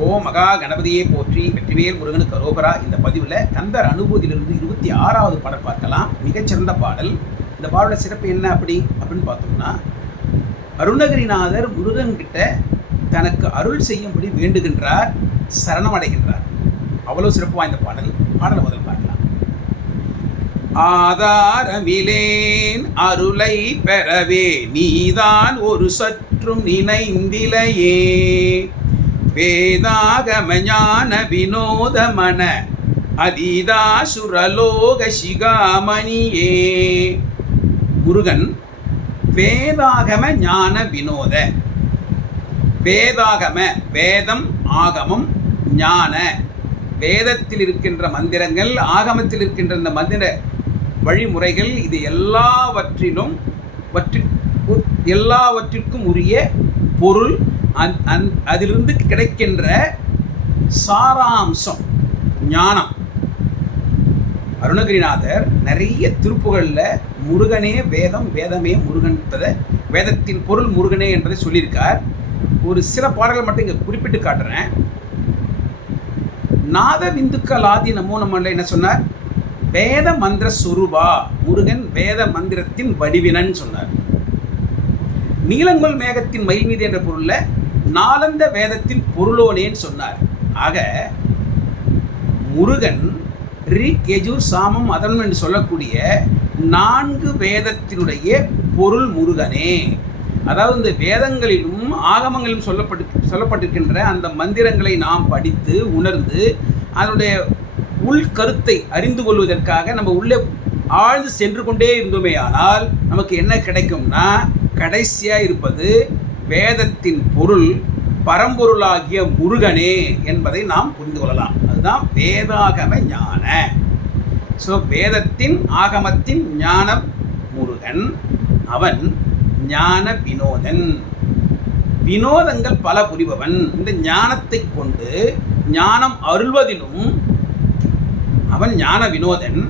ஓ மகா கணபதியை போற்றி வெற்றிவேல் முருகனுக்கு அரோகரா. இந்த பதிவில் கந்தர் அனுபூதியிலிருந்து 26வது பாடல் பார்க்கலாம். மிகச்சிறந்த பாடல். இந்த பாடலோட சிறப்பு என்ன அப்படின்னு பார்த்தோம்னா, அருணகிரிநாதர் முருகன்கிட்ட தனக்கு அருள் செய்யும்படி வேண்டுகின்றார், சரணமடைகின்றார். அவ்வளோ சிறப்பு வாய்ந்த பாடல். பாடலை முதல் பார்க்கலாம். ஆதாரமிலேன் அருளை பெறவே நீதான் ஒரு சற்றும் நினைந்திலையே, வேதாகம ஞான வினோதமன அதீதாசுரலோக சிகாமணியே. முருகன் வேதாகம ஞான வினோத. வேதாகம வேதம், ஆகமம், ஞான வேதத்தில் இருக்கின்ற மந்திரங்கள், ஆகமத்தில் இருக்கின்ற இந்த மந்திர வழிமுறைகள், இது எல்லாவற்றிற்கும் உரிய பொருள், அதிலிருந்து கிடைக்கின்ற சாராம்சம் ஞானம். அருணகிரிநாதர் நிறைய திருப்புகளில் முருகனே வேதம், வேதமே முருகன், வேதத்தின் பொருள் முருகனே என்பதை சொல்லியிருக்கார். ஒரு சில பாடல்கள் மட்டும் இங்கே குறிப்பிட்டு காட்டுறேன். நாத விந்துக்கள் ஆதி நமோ நம்மள என்ன சொன்னார்? வேத மந்திர சுரூபா, முருகன் வேத மந்திரத்தின் வடிவினன் சொன்னார். நீலங்கொள் மேகத்தின் மயில் மீது என்ற பொருள்ல நாலந்த வேதத்தின் பொருளோனேன்னு சொன்னார். ஆக முருகன் ரிக், யஜுர், சாமம், அதர்வம் என்று சொல்லக்கூடிய 4 வேதத்தினுடைய பொருள் முருகனே. அதாவது இந்த வேதங்களிலும் ஆகமங்களிலும் சொல்லப்பட்டிருக்கின்ற அந்த மந்திரங்களை நாம் படித்து உணர்ந்து அதனுடைய உள்கருத்தை அறிந்து கொள்வதற்காக நம்ம உள்ளே ஆழ்ந்து சென்று கொண்டே இருந்தோமே ஆனால் நமக்கு என்ன கிடைக்கும்னா, கடைசியாக இருப்பது வேதத்தின் பொருள் பரம்பொருளாகிய முருகனே என்பதை நாம் புரிந்து கொள்ளலாம். அதுதான் வேதாகம ஞான. ஸோ வேதத்தின், ஆகமத்தின் ஞானம் முருகன். அவன் ஞான வினோதன். வினோதங்கள் பல புரிபவன். இந்த ஞானத்தை கொண்டு ஞானம் அருள்வதிலும் அவன் ஞான வினோதன்.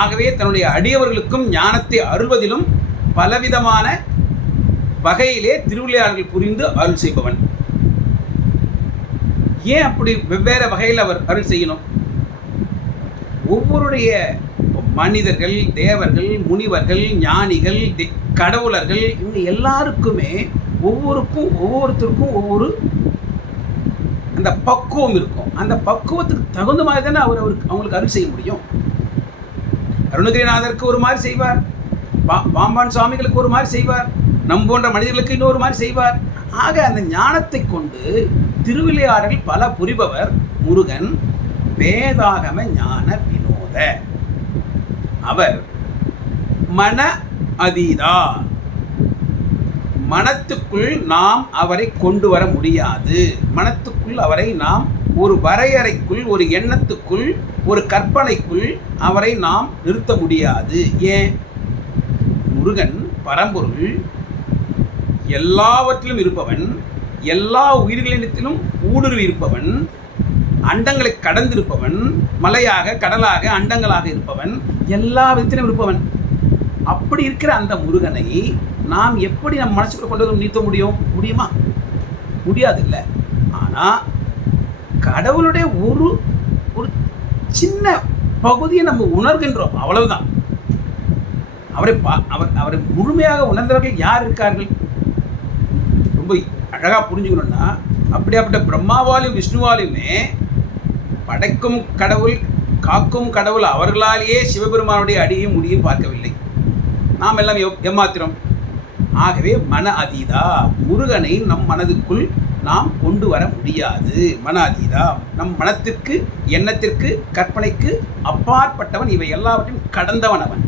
ஆகவே தன்னுடைய அடியவர்களுக்கும் ஞானத்தை அருள்வதிலும் பலவிதமான வகையிலே திருவிளையாடல்கள் புரிந்து அருள் செய்பவன். ஏன் அப்படி வெவ்வேறு வகையில் அவர் அருள் செய்யணும்? ஒவ்வொருடைய மனிதர்கள், தேவர்கள், முனிவர்கள், ஞானிகள், கடவுளர்கள், இவங்க எல்லாருக்குமே ஒவ்வொருத்தருக்கும் ஒவ்வொரு அந்த பக்குவம் இருக்கும். அந்த பக்குவத்துக்கு தகுந்த மாதிரி தானே அவங்களுக்கு அருள் செய்ய முடியும். அருணகிரிநாதருக்கு ஒரு மாதிரி செய்வார், பாம்பான் சுவாமிகளுக்கு ஒரு மாதிரி செய்வார், நம் போன்ற மனிதர்களுக்கு இன்னொரு மாதிரி செய்வார். ஆக அந்த ஞானத்தை கொண்டு திருவிளையாடல் பல புரிபவர் முருகன். வேதாகம ஞான வினோத. அவர் மன அதீதா. மனத்துக்குள் நாம் அவரை கொண்டு வர முடியாது. மனத்துக்குள் அவரை நாம் ஒரு வரையறைக்குள், ஒரு எண்ணத்துக்குள், ஒரு கற்பனைக்குள் அவரை நாம் நிறுத்த முடியாது. ஏன்? முருகன் பரம்பொருள், எல்லாவற்றிலும் இருப்பவன், எல்லா உயிர்களிடத்திலும் ஊடுருவி இருப்பவன், அண்டங்களை கடந்திருப்பவன், மலையாக, கடலாக, அண்டங்களாக இருப்பவன், எல்லா விதத்திலும் இருப்பவன். அப்படி இருக்கிற அந்த முருகனை நாம் எப்படி நம் மனசுக்குள்ள கொண்டு வந்து நிறுத்த முடியுமா? முடியாது இல்லை. ஆனால் கடவுளுடைய ஒரு ஒரு சின்ன பகுதியை நம்ம உணர்கின்றோம், அவ்வளவுதான். அவரை முழுமையாக உணர்ந்தவர்கள் யார் இருக்கார்கள்? ரொம்ப அழகாக புரிஞ்சுக்கணும்னா, அப்படியாப்பட்ட பிரம்மாவாலையும் விஷ்ணுவாலையுமே படைக்கும் கடவுள், காக்கும் கடவுள் அவர்களாலேயே சிவபெருமானுடைய அடியும் முடியும் பார்க்கவில்லை. நாம் எல்லாம் ஏமாத்திரம். ஆகவே மன அதீதா. முருகனை நம் மனதுக்குள் நாம் கொண்டு வர முடியாது. மன அதீதா. நம் மனத்திற்கு, எண்ணத்திற்கு, கற்பனைக்கு அப்பாற்பட்டவன். இவை எல்லாவற்றையும் கடந்தவன் அவன்.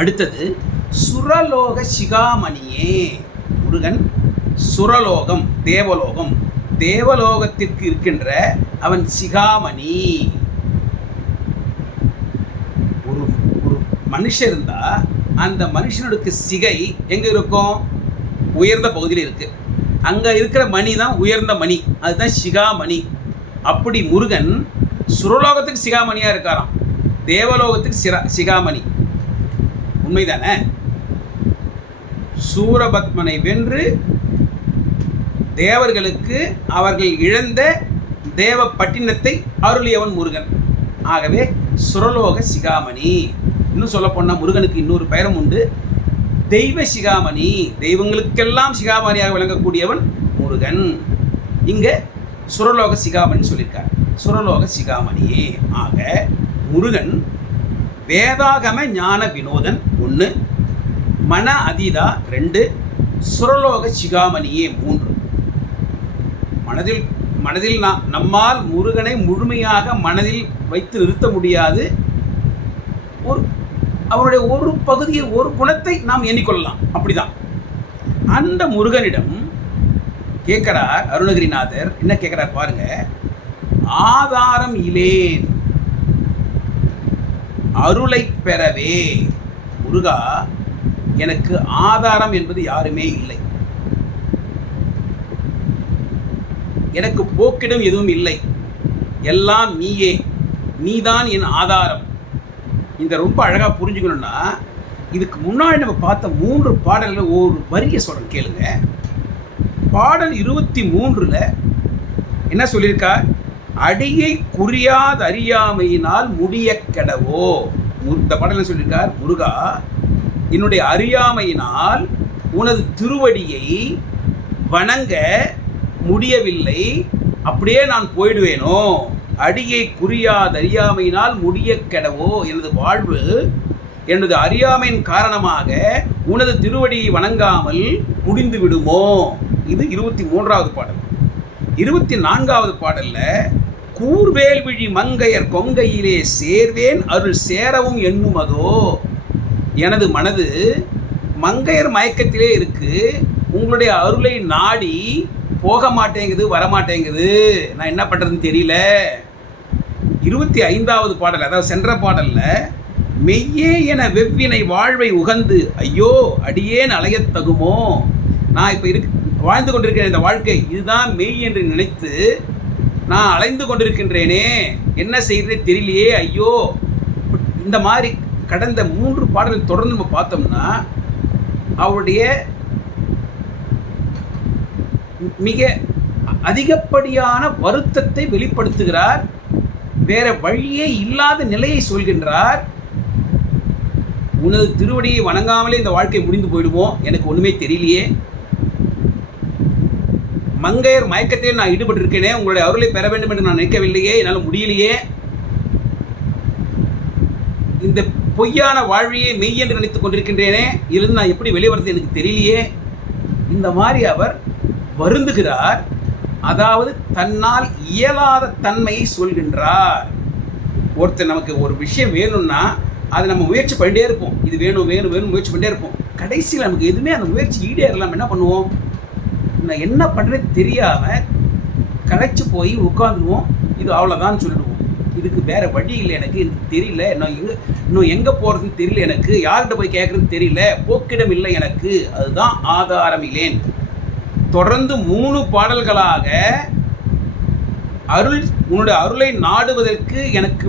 அடுத்தது சுரலோக சிகாமணியே. முருகன் சுரலோகம், தேவலோகம், தேவலோகத்திற்கு இருக்கின்ற அவன் சிகாமணி. ஒரு ஒரு மனுஷன் இருந்தா அந்த மனுஷனுக்கு சிகை எங்க இருக்கும்? உயர்ந்த பகுதியில் இருக்கு. அங்க இருக்கிற மணி தான் உயர்ந்த மணி, அதுதான் சிகாமணி. அப்படி முருகன் சுரலோகத்துக்கு சிகாமணியா இருக்காராம், தேவலோகத்துக்கு சிகாமணி. உண்மைதானே? சூரபத்மனை வென்று தேவர்களுக்கு அவர்கள் இழந்த தேவ பட்டினத்தை அருளியவன் முருகன். ஆகவே சுரலோக சிகாமணி. இன்னும் சொல்ல போனால் முருகனுக்கு இன்னொரு பெயரும் உண்டு, தெய்வ சிகாமணி. தெய்வங்களுக்கெல்லாம் சிகாமணியாக விளங்கக்கூடியவன் முருகன். இங்கே சுரலோக சிகாமணி சொல்லியிருக்கார். சுரலோக சிகாமணியே. ஆக முருகன் வேதாகம ஞான வினோதன் 1, மன அதீதா 2, சுரலோக சிகாமணியே 3. மனதில் நம்மால் முருகனை முழுமையாக மனதில் வைத்து நிறுத்த முடியாது. அவருடைய ஒரு பகுதியை, ஒரு குணத்தை நாம் எண்ணிக்கொள்ளலாம். அப்படிதான் அந்த முருகனிடம் கேட்கிறார் அருணகிரிநாதர். என்ன கேட்கிறார் பாருங்க. ஆதாரம் இலேன் அருளை பெறவே. முருகா, எனக்கு ஆதாரம் என்பது யாருமே இல்லை, எனக்கு போக்கிடம் எதுவும் இல்லை, எல்லாம் நீயே, நீதான் என் ஆதாரம். இந்த ரொம்ப அழகாக புரிஞ்சுக்கணும்னா, இதுக்கு முன்னாடி நம்ம பார்த்த 3 பாடல்கள் ஒரு வரியை சொல்கிறேன் கேளுங்க. பாடல் 23ல் என்ன சொல்லியிருக்கா? அடியை குறியாத அறியாமையினால் முடிய கெடவோ. இந்த பாடலில் சொல்லியிருக்கார், முருகா, என்னுடைய அறியாமையினால் உனது திருவடியை வணங்க முடியவில்லை, அப்படியே நான் போயிடுவேனோ. அடியை குறியாத அறியாமையினால் முடிய கெடவோ. எனது வாழ்வு எனது அறியாமையின் காரணமாக உனது திருவடியை வணங்காமல் முடிந்து விடுமோ. இது 23வது பாடல். 24வது பாடல்ல கூர்வேல்விழி மங்கையர் கொங்கையிலே சேர்வேன் அருள் சேரவும் எண்ணுமதோ. எனது மனது மங்கையர் மயக்கத்திலே இருக்கு, உங்களுடைய அருளை நாடி போக மாட்டேங்குது, வரமாட்டேங்குது, நான் என்ன பண்ணுறதுன்னு தெரியல. 25வது பாடல், அதாவது சென்ற பாடலில் மெய்யே என வெவ்வினை வாழ்வை உகந்து ஐயோ அடியேன் அலையத் தகுமோ. நான் இப்போ வாழ்ந்து கொண்டிருக்கிற இந்த வாழ்க்கை இதுதான் மெய் என்று நினைத்து நான் அலைந்து கொண்டிருக்கின்றேனே, என்ன செய்யறதே தெரியலையே, ஐயோ. இந்த மாதிரி கடந்த 3 பாடல்கள் தொடர்ந்து நம்ம பார்த்தோம்னா அவருடைய மிக அதிகப்படியான வருத்தத்தை வெளிப்படுத்துகிறார். வேற வழியே இல்லாத நிலையை சொல்கின்றார். உனது திருவடியை வணங்காமலே இந்த வாழ்க்கை முடிந்து போயிடுமோ, எனக்கு ஒன்றுமே தெரியலையே, மங்கையர் மயக்கத்திலே நான் ஈடுபட்டிருக்கேனே, உங்களுடைய அருளை பெற வேண்டும் என்று நான் நினைக்கவில்லையே, என்னால் முடியலையே, இந்த பொய்யான வாழ்வையே மெய் என்று நினைத்துக் கொண்டிருக்கின்றேனே, இதிலிருந்து நான் எப்படி வெளிவரது எனக்கு தெரியலையே. இந்த மாதிரி அவர் வருந்துகிறார். அதாவது தன்னால் இயலாத தன்மையை சொல்கின்றார். ஒருத்தர் நமக்கு ஒரு விஷயம் வேணும்னா அதை நம்ம முயற்சி பண்ணிட்டே இருப்போம், இது வேணும் வேணும் வேணும் முயற்சி பண்ணிட்டே இருப்போம். கடைசியில் நமக்கு எதுவுமே அந்த முயற்சி ஈடேறலாம். என்ன பண்ணுவோம்? நான் என்ன பண்ணுறது தெரியாமல் களைச்சு போய் உட்காந்துருவோம், இது அவ்வளோதான் சொல்லிடுவோம். இதுக்கு வேறு வழி இல்லை, எனக்கு தெரியல, இன்னும் எங்கே போகிறதுன்னு தெரியல, எனக்கு யார்கிட்ட போய் கேட்குறதுன்னு தெரியல, போக்கிடம் இல்லை எனக்கு, அதுதான் ஆதாரம் இல்லேன். தொடர்ந்து 3 பாடல்களாக உன்னுடைய அருளை நாடுவதற்கு எனக்கு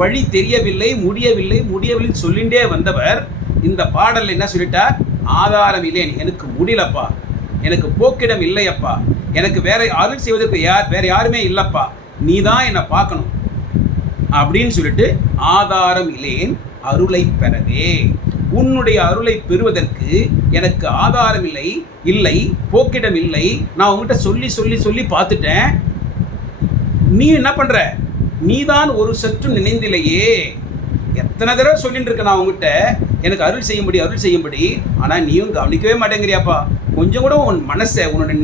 வழி தெரியவில்லை, முடியவில்லை சொல்லிண்டே வந்தவர் இந்த பாடலில் என்ன சொல்லிட்டார்? ஆதாரம் இல்லேன், எனக்கு முடியலப்பா, எனக்கு போக்கிடம் இல்லையப்பா, எனக்கு வேற அருள் செய்வதற்கு வேற யாருமே இல்லைப்பா, நீ தான் என்னை பார்க்கணும் அப்படின்னு சொல்லிட்டு ஆதாரம் இல்லேன் அருளை பெறவே. உன்னுடைய அருளை பெறுவதற்கு எனக்கு ஆதாரம் இல்லை, போக்கிடம் இல்லை. நான் உங்ககிட்ட சொல்லி பார்த்துட்டேன். நீ என்ன பண்ற? நீதான் ஒரு சற்றும் நினைந்தில்லையே. எத்தனை தடவை சொல்லிட்டு இருக்க நான் உங்ககிட்ட, எனக்கு அருள் செய்யும்படி, ஆனால் நீயும் கவனிக்கவே மாட்டேங்கிறியாப்பா. கொஞ்சம் கூட உன் மனசை, உன்னோட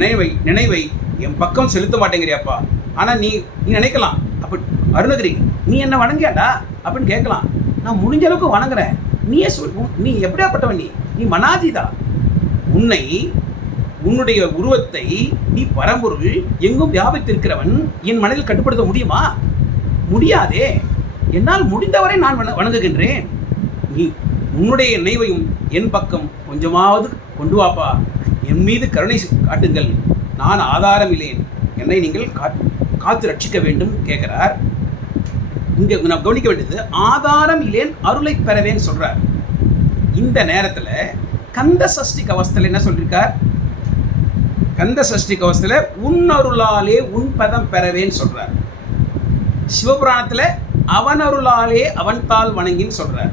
நினைவை என் பக்கம் செலுத்த மாட்டேங்கிறியாப்பா. ஆனால் நீ நினைக்கலாம், அப்போ அருணகிரி நீ என்ன வணங்கியாடா அப்படின்னு கேட்கலாம். நான் முடிஞ்ச அளவுக்கு வணங்குறேன், நீயே நீ எப்படியாப்பட்டவன்? நீ மனாதிதா. உன்னுடைய உருவத்தை நீ பரம்பொருள் எங்கும் வியாபித்திருக்கிறவன் என் மனதில் கட்டுப்படுத்த முடியுமா? முடியாதே. என்னால் முடிந்தவரை நான் வணங்குகின்றேன். நீ உன்னுடைய நினைவையும் என் பக்கம் கொஞ்சமாவது கொண்டு வாப்பா, என் மீது கருணை காட்டுங்கள், நான் ஆதாரம் இல்லேன், என்னை நீங்கள் காத்து ரட்சிக்க வேண்டும் கேட்கிறார். இங்கே நான் கவனிக்க வேண்டியது ஆதாரம் இல்லேன் அருளை பெறவேன்னு சொல்றார். இந்த நேரத்தில் கந்த சஷ்டி கவசத்தில் என்ன சொல்லியிருக்கார்? கந்த சஷ்டி கவசத்தில் உன் அருளாலே உன் பதம் பெறவேன்னு சொல்றார். சிவபுராணத்தில் அவன் அருளாலே அவன் தாள் வணங்கின்னு சொல்றார்.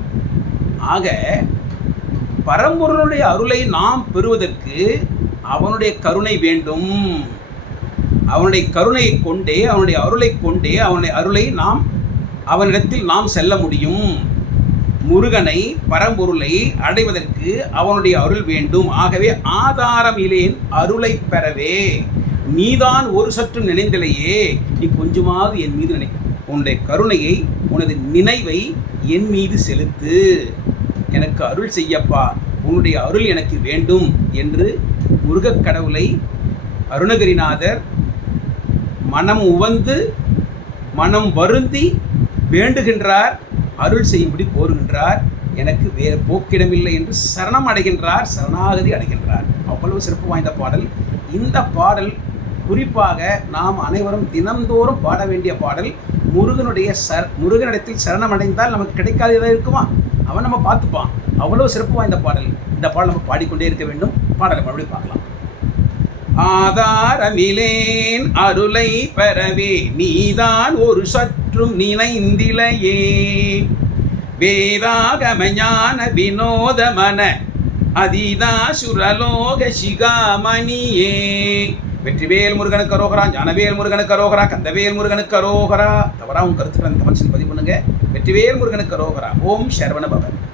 ஆக பரம்பொருளுடைய அருளை நாம் பெறுவதற்கு அவனுடைய கருணை வேண்டும். அவனுடைய கருணையை கொண்டே, அவனுடைய அருளை கொண்டே, அவனுடைய அருளை நாம் அவனிடத்தில் நாம் செல்ல முடியும். முருகனை பரம்பொருளை அடைவதற்கு அவனுடைய அருள் வேண்டும். ஆகவே ஆதாரம் இலேன் அருளை பெறவே நீதான் ஒரு சற்று நினைந்தலையே, நீ கொஞ்சமாவது என் மீது நினை, உன்னுடைய கருணையை, உனது நினைவை என் மீது செலுத்து, எனக்கு அருள் செய்யப்பா, உன்னுடைய அருள் எனக்கு வேண்டும் என்று முருகக் கடவுளை அருணகிரிநாதர் மனம் உவந்து மனம் வருந்தி வேண்டுகின்றார், அருள் செய்யும்படி கோருகின்றார். எனக்கு வேறு போக்கிடமில்லை என்று சரணம் அடைகின்றார், சரணாகதி அடைகின்றார். அவ்வளவு சிறப்பு வாய்ந்த பாடல். இந்த பாடல் குறிப்பாக நாம் அனைவரும் தினந்தோறும் பாட வேண்டிய பாடல். முருகனிடத்தில் சரணம் அடைந்தால் நமக்கு கிடைக்காத ஏதாவது இருக்குமா? அவன் நம்ம பார்த்துப்பான். அவ்வளவு சிறப்பு வாய்ந்த பாடல். இந்த பாடல் நம்ம பாடிக்கொண்டே இருக்க வேண்டும். பாடலை மறுபடியும் பார்க்கலாம். ஆதாரமிலேன் அருளை பெறவே நீதான் ஒரு சற்றும் நினைந்திலையே, வேதாகம ஞான வினோதமன அதிதா சுரலோக சிகாமணியே. வெற்றிவேல் முருகனுக்கு அரோகரா, ஞானவேல் முருகனுக்கு அரோகரா, கந்தவேல் முருகனுக்கு அரோகரா. தவறா உன் கருத்துக்களை அந்த கமெண்ட்ஸில் பதிவு பண்ணுங்க. வெற்றிவேல் முருகனுக்கு அரோகரா. ஓம் சரவண பவன்.